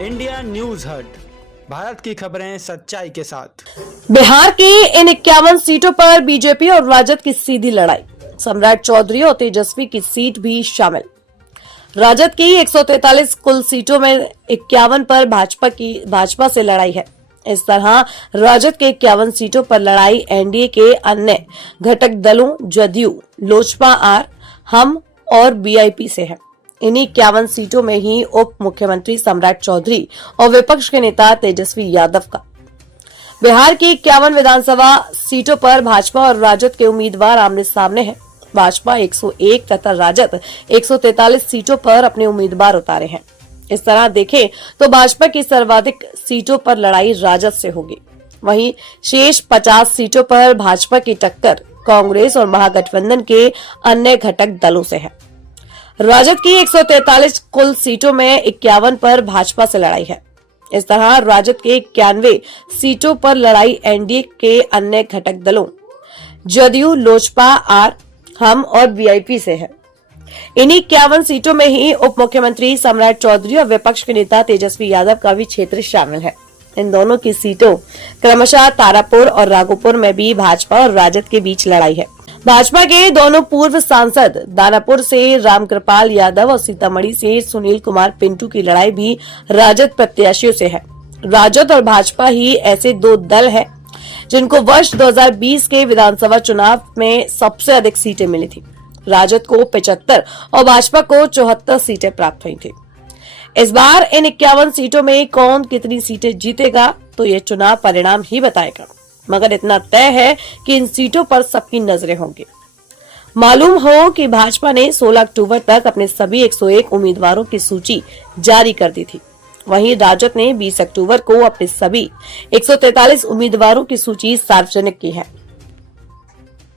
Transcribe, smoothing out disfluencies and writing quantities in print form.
India news हट, भारत की खबरें सच्चाई के साथ। बिहार की इन 51 सीटों पर बीजेपी और राजद की सीधी लड़ाई। सम्राट चौधरी और तेजस्वी की सीट भी शामिल। राजद की 143 कुल सीटों में 51 पर भाजपा से लड़ाई है। इस तरह राजद के 51 सीटों पर लड़ाई एनडीए के अन्य घटक दलों जदयू, लोजपा आर, हम और बीआईपी से है। इन्हीं 51 सीटों में ही उप मुख्यमंत्री सम्राट चौधरी और विपक्ष के नेता तेजस्वी यादव का। बिहार की 51 विधानसभा सीटों पर भाजपा और राजद के उम्मीदवार आमने सामने हैं। भाजपा 101 तथा राजद 143 सीटों पर अपने उम्मीदवार उतारे हैं। इस तरह देखें तो भाजपा की सर्वाधिक सीटों पर लड़ाई राजद से होगी। वहीं शेष 50 सीटों पर भाजपा की टक्कर कांग्रेस और महागठबंधन के अन्य घटक दलों से है। राजद की 143 कुल सीटों में 51 पर भाजपा से लड़ाई है। इस तरह राजद के 91 सीटों पर लड़ाई एनडीए के अन्य घटक दलों जदयू, लोजपा आर, हम और वीआईपी से है। इन्हीं 51 सीटों में ही उप मुख्यमंत्री सम्राट चौधरी और विपक्ष के नेता तेजस्वी यादव का भी क्षेत्र शामिल है। इन दोनों की सीटों क्रमशः तारापुर और राघोपुर में भी भाजपा और राजद के बीच लड़ाई है। भाजपा के दोनों पूर्व सांसद दानापुर से रामकृपाल यादव और सीतामढ़ी से सुनील कुमार पिंटू की लड़ाई भी राजद प्रत्याशियों से है। राजद और भाजपा ही ऐसे दो दल हैं जिनको वर्ष 2020 के विधानसभा चुनाव में सबसे अधिक सीटें मिली थी। राजद को 75 और भाजपा को 74 सीटें प्राप्त हुई थी। इस बार इन 51 सीटों में कौन कितनी सीटें जीतेगा तो ये चुनाव परिणाम ही बताएगा, मगर इतना तय है कि इन सीटों पर सबकी नजरें होंगी। मालूम हो कि भाजपा ने 16 अक्टूबर तक अपने सभी 101 उम्मीदवारों की सूची जारी कर दी थी। वहीं राजद ने 20 अक्टूबर को अपने सभी 143 उम्मीदवारों की सूची सार्वजनिक की है।